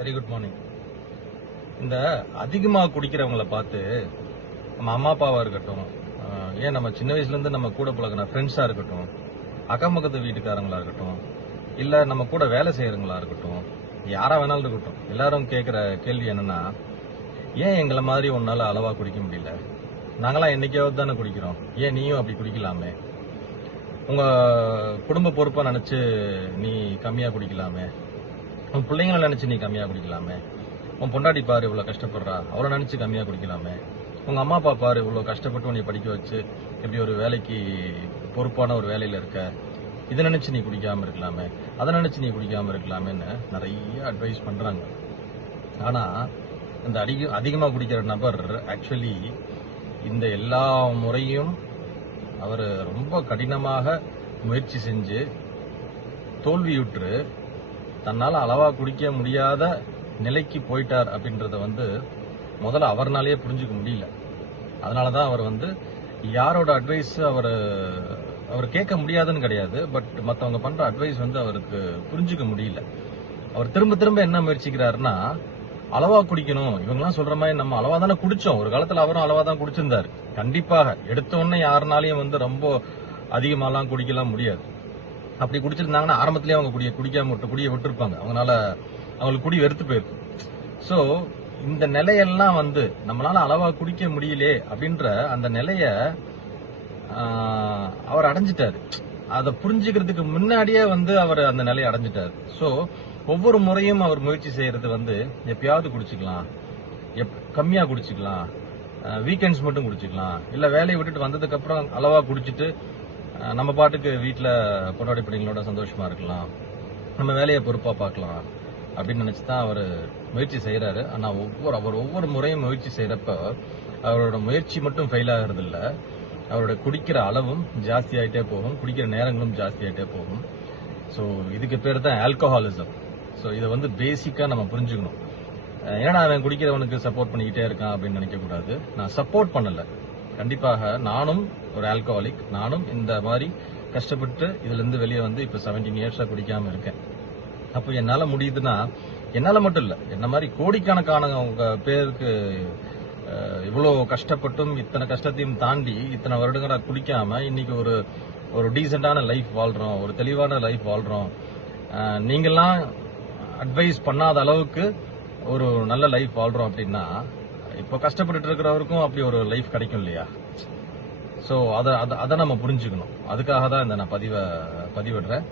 Very good morning இந்த அதிகமாக குடிக்கிறவங்கள பார்த்து நம்ம அம்மா அப்பாவாக இருக்கட்டும் ஏன் நம்ம சின்ன வயசுலேருந்து நம்ம கூட பழகின ஃப்ரெண்ட்ஸாக இருக்கட்டும் அக்கம் பக்கத்து வீட்டுக்காரங்களா இருக்கட்டும் இல்லை நம்ம கூட வேலை செய்கிறவங்களா இருக்கட்டும் யாராக வேணாலும் இருக்கட்டும் எல்லாரும் கேட்குற கேள்வி என்னன்னா ஏன் எங்களை மாதிரி உன்னால் அளவாக குடிக்க முடியல? நாங்களாம் என்னைக்காவது தானே குடிக்கிறோம். ஏன் நீயும் அப்படி குடிக்கலாமே? உங்கள் குடும்ப பொறுப்பாக நினச்சி நீ கம்மியாக குடிக்கலாமே? உன் பிள்ளைங்களை நினச்சி நீ கம்மியாக குடிக்கலாமே. உன் பொண்டாட்டி பாரு இவ்வளோ கஷ்டப்படுறா. அவளை நினச்சி கம்மியாக குடிக்கலாமே. உங்கள் அம்மா அப்பா பாரு இவ்வளோ கஷ்டப்பட்டு உன்னை படிக்க வச்சு இப்படி ஒரு வேலைக்கு பொறுப்பான ஒரு வேலையில் இருக்க. இதை நினச்சி நீ குடிக்காமல் இருக்கலாமே. அதை நினச்சி நீ குடிக்காமல் இருக்கலாமேன்னு நிறைய அட்வைஸ் பண்ணுறாங்க ஆனால் இந்த அதிக அதிகமாக குடிக்கிற நபர் ஆக்சுவலி இந்த எல்லா முறையும் அவர் ரொம்ப கடினமாக முயற்சி செஞ்சு தோல்வியுற்று தன்னால் அளவா குடிக்க முடியாத நிலைக்கு போயிட்டார் அப்படின்றத வந்து முதல்ல அவர்னாலேயே புரிஞ்சுக்க முடியல. அதனாலதான் அவர் வந்து யாரோட அட்வைஸ் அவர் அவர் கேட்க முடியாதுன்னு கிடையாது பட் மற்றவங்க பண்ற அட்வைஸ் வந்து அவருக்கு புரிஞ்சுக்க முடியல. அவர் திரும்ப திரும்ப என்ன முயற்சிக்கிறாருன்னா அளவா குடிக்கணும். இவங்கெல்லாம் சொல்ற மாதிரி நம்ம அளவா தானே குடிச்சோம். ஒரு காலத்துல அவரும் அளவா தான் குடிச்சிருந்தாரு. கண்டிப்பாக எடுத்த உடனே யாருனாலையும் வந்து ரொம்ப அதிகமாலாம் குடிக்கலாம் முடியாது. அப்படி குடிச்சிருந்தாங்கன்னா ஆரம்பத்திலேயே அவங்க குடிய குடிக்காம விட்டு குடிய விட்டுருப்பாங்க. அவங்களால அவங்களுக்கு குடி வெறுத்து போயிருக்கும் ஸோ இந்த நிலையெல்லாம் வந்து நம்மளால அளவா குடிக்க முடியலே அப்படின்ற அந்த நிலைய அவர் அடைஞ்சிட்டாரு. அதை புரிஞ்சுக்கிறதுக்கு முன்னாடியே வந்து அவர் அந்த நிலையை அடைஞ்சிட்டாரு. ஸோ ஒவ்வொரு முறையும் அவர் முயற்சி செய்யறது வந்து எப்பயாவது குடிச்சுக்கலாம். எப் கம்மியா குடிச்சுக்கலாம். வீக்கெண்ட்ஸ் மட்டும் குடிச்சுக்கலாம். இல்ல வேலையை விட்டுட்டு வந்ததுக்கு அப்புறம் அளவா குடிச்சிட்டு நம்ம பாட்டுக்கு வீட்டில் பொண்டாடி பிள்ளைங்களோட சந்தோஷமா இருக்கலாம். நம்ம வேலையை பொறுப்பாக பார்க்கலாம் அப்படின்னு நினச்சி தான் அவர் முயற்சி செய்கிறாரு ஆனால் ஒவ்வொரு அவர் ஒவ்வொரு முறையும் முயற்சி செய்கிறப்ப அவரோட முயற்சி மட்டும் ஃபெயில் ஆகிறது இல்லை அவரோட குடிக்கிற அளவும் ஜாஸ்தி ஆகிட்டே போகும். குடிக்கிற நேரங்களும் ஜாஸ்தி ஆகிட்டே போகும். ஸோ இதுக்கு பேர் தான் ஆல்கஹாலிசம் ஸோ இதை வந்து பேசிக்காக நம்ம புரிஞ்சுக்கணும். ஏன்னா அவன் குடிக்கிறவனுக்கு சப்போர்ட் பண்ணிக்கிட்டே இருக்கான் அப்படின்னு நினைக்கக்கூடாது. நான் சப்போர்ட் பண்ணலை. கண்டிப்பாக நானும் ஒரு ஆல்கஹாலிக் நானும் இந்த மாதிரி கஷ்டப்பட்டு இதுல இருந்து வெளியே வந்து இப்ப 17 இயர்ஸா குடிக்காம இருக்கேன். அப்போ என்னால முடியுதுன்னா என்னால மட்டும் இல்ல என்ன மாதிரி கோடிக்கணக்கான உங்க பேருக்கு இவ்வளோ கஷ்டப்பட்டும் இத்தனை கஷ்டத்தையும் தாண்டி இத்தனை வருடங்களாக குடிக்காம இன்னைக்கு ஒரு ஒரு டீசெண்டான லைஃப் வாழ்றோம் ஒரு தெளிவான லைஃப் வாழ்றோம். நீங்கள்லாம் அட்வைஸ் பண்ணாத அளவுக்கு ஒரு நல்ல லைஃப் வாழ்றோம் அப்படின்னா இப்போ கஷ்டப்பட்டுட்டு இருக்கிறவருக்கும் அப்படி ஒரு லைஃப் கிடைக்கும் இல்லையா? ஸோ அதை அதை அதை நம்ம புரிஞ்சுக்கணும். அதுக்காக தான் இந்த நான் பதிவை பதிவிடுறேன்.